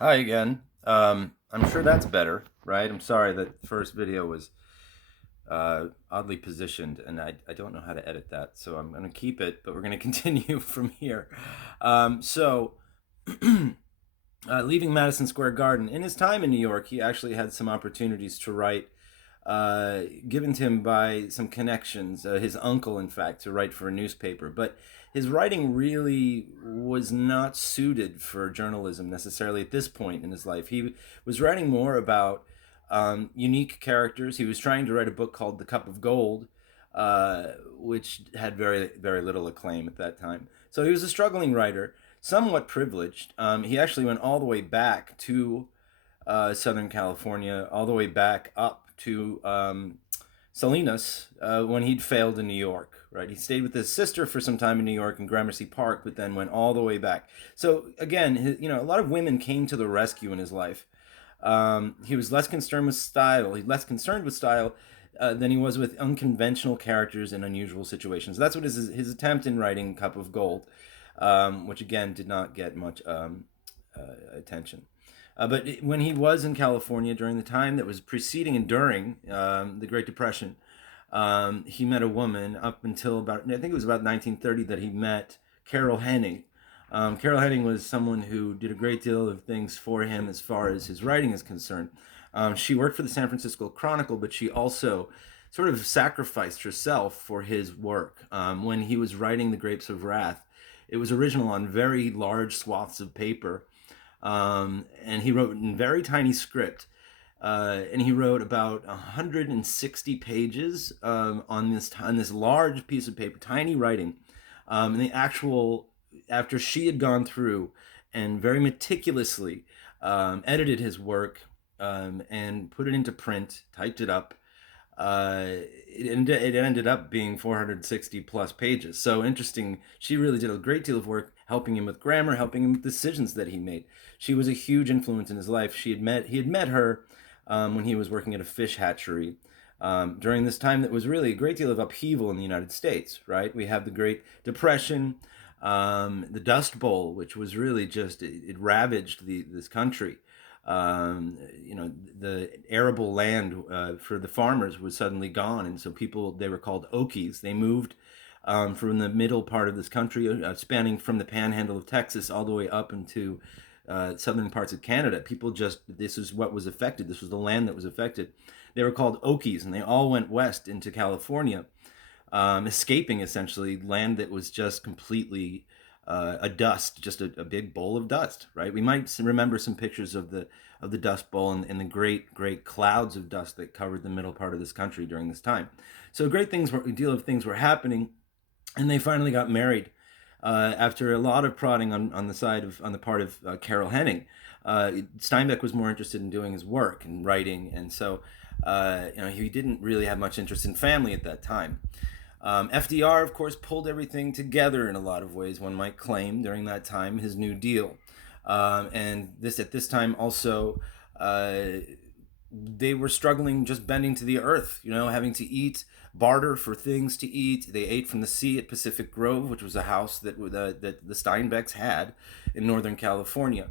Hi again. I'm sure that's better, right? I'm sorry that the first video was oddly positioned, and I don't know how to edit that, so I'm going to keep it, but we're going to continue from here. So, leaving Madison Square Garden, in his time in New York, he actually had some opportunities to write, given to him by some connections, his uncle, in fact, to write for a newspaper. But his writing really was not suited for journalism necessarily at this point in his life. He was writing more about unique characters. He was trying to write a book called The Cup of Gold, which had very, very little acclaim at that time. So he was a struggling writer, somewhat privileged. He actually went all the way back to Southern California, all the way back up to Salinas when he'd failed in New York. Right, he stayed with his sister for some time in New York in Gramercy Park, but then went all the way back. So again, a lot of women came to the rescue in his life. He was less concerned with style. He's less concerned with style than he was with unconventional characters in unusual situations. That's what his attempt in writing Cup of Gold, which again did not get much attention. But when he was in California during the time that was preceding and during the Great Depression, he met a woman up until about, I think it was about 1930 that he met Carol Henning. Carol Henning was someone who did a great deal of things for him as far as his writing is concerned. She worked for the San Francisco Chronicle, but she also sort of sacrificed herself for his work. When he was writing The Grapes of Wrath, it was original on very large swaths of paper, and he wrote in very tiny script. And he wrote about 160 pages on this large piece of paper, tiny writing. And the actual after she had gone through and very meticulously edited his work and put it into print, typed it up, it ended up being 460 plus pages. So interesting. She really did a great deal of work helping him with grammar, helping him with decisions that he made. She was a huge influence in his life. He had met her when he was working at a fish hatchery. During this time that was really a great deal of upheaval in the United States, right? We have the Great Depression, the Dust Bowl, which was really just, it ravaged this country. The arable land for the farmers was suddenly gone, and so they were called Okies. They moved from the middle part of this country, spanning from the panhandle of Texas all the way up into southern parts of Canada. This is what was affected. This was the land that was affected. They were called Okies, and they all went west into California, escaping essentially land that was just completely a dust, just a big bowl of dust, right? We might remember some pictures of the Dust Bowl and the great clouds of dust that covered the middle part of this country during this time. So a deal of things were happening, and they finally got married after a lot of prodding on the part of Carol Henning. Steinbeck was more interested in doing his work and writing, and so he didn't really have much interest in family at that time. FDR, of course, pulled everything together in a lot of ways, one might claim, during that time, his New Deal. And at this time also, they were struggling, just bending to the earth, having to eat, barter for things to eat. They ate from the sea at Pacific Grove, which was a house that the Steinbecks had in Northern California.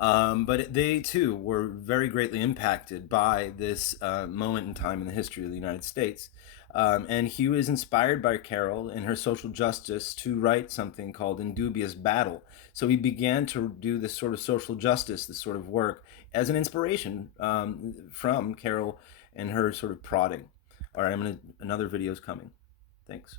But they too were very greatly impacted by this moment in time in the history of the United States. And he was inspired by Carol and her social justice to write something called In Dubious Battle. So he began to do this sort of social justice, this sort of work, as an inspiration from Carol and her sort of prodding. All right, another video's coming. Thanks.